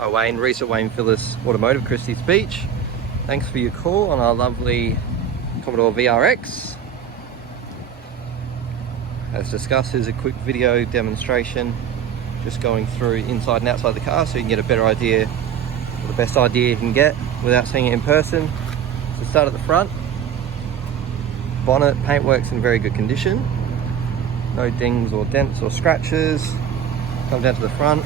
Hi Wayne, Reece at Phillis, Automotive, Christies Beach. Thanks for your call on our lovely Commodore VRX. As discussed, here's a quick video demonstration, just going through inside and outside the car so you can get a better idea, or the best idea you can get without seeing it in person. So start at the front. Bonnet, paintwork's in very good condition. No dings or dents or scratches. Come down to the front.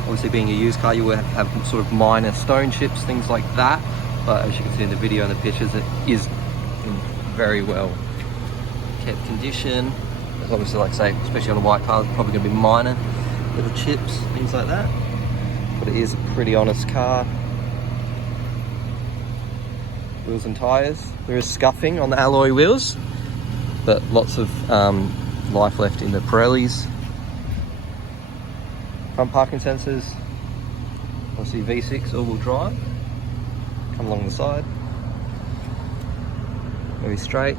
Obviously being a used car, you will have sort of minor stone chips, things like that. But as you can see in the video and the pictures, it is in very well kept condition. There's obviously, like I say, especially on a white car, there's probably going to be minor little chips, things like that. But it is a pretty honest car. Wheels and tyres. There is scuffing on the alloy wheels, but lots of life left in the Pirellis. Front parking sensors, obviously V6 all-wheel drive, come along the side, very straight,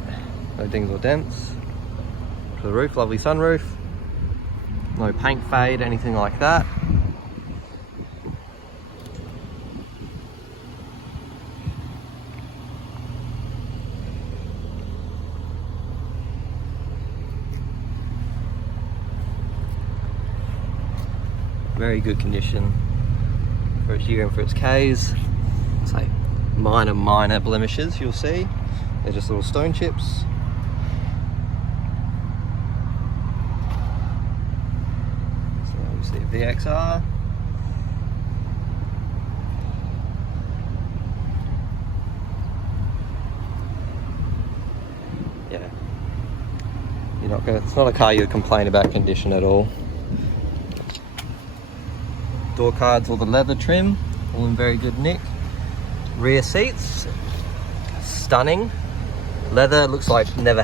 no dings or dents. To the roof, lovely sunroof, no paint fade, anything like that. Very good condition for its year and for its Ks. It's like minor blemishes you'll see. They're just little stone chips. So obviously VXR. Yeah. It's not a car you'd complain about condition at all. Door cards, all the leather trim, all in very good nick. Rear seats, stunning. Leather, looks like no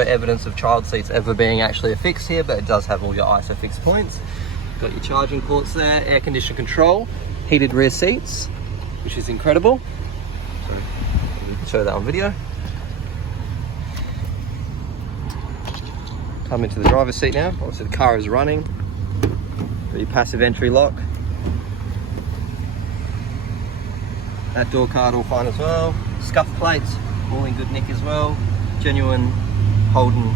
evidence of child seats ever being actually affixed here, but it does have all your ISOFIX points. Got your charging ports there, air condition control, heated rear seats, which is incredible. So, you can show that on video. Come into the driver's seat now. Obviously the car is running. Got your passive entry lock. That door card all fine as well. Scuff plates, all in good nick as well. Genuine Holden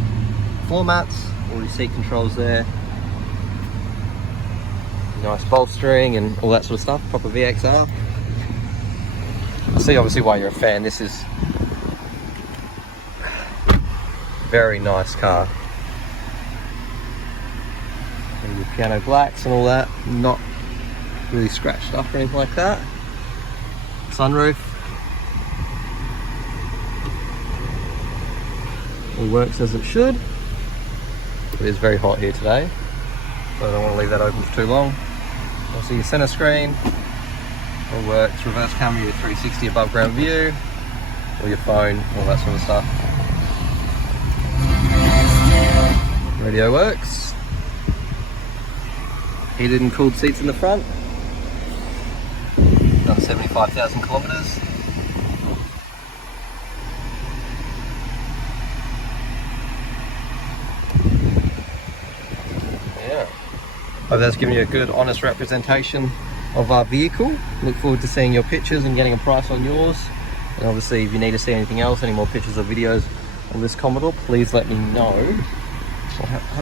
floor mats, all your seat controls there. Nice bolstering and all that sort of stuff, proper VXR. I see obviously why you're a fan. This is very nice car. And your piano blacks and all that, not really scratched up or anything like that. Sunroof, all works as it should. It is very hot here today, so I don't want to leave that open for too long. Also your center screen, all works. Reverse camera, your 360 above ground view, or your phone, all that sort of stuff. Radio works. Heated and cooled seats in the front. Done 75,000 kilometers. Yeah. Hope that's given you a good, honest representation of our vehicle. Look forward to seeing your pictures and getting a price on yours. And obviously, if you need to see anything else, any more pictures or videos on this Commodore, please let me know.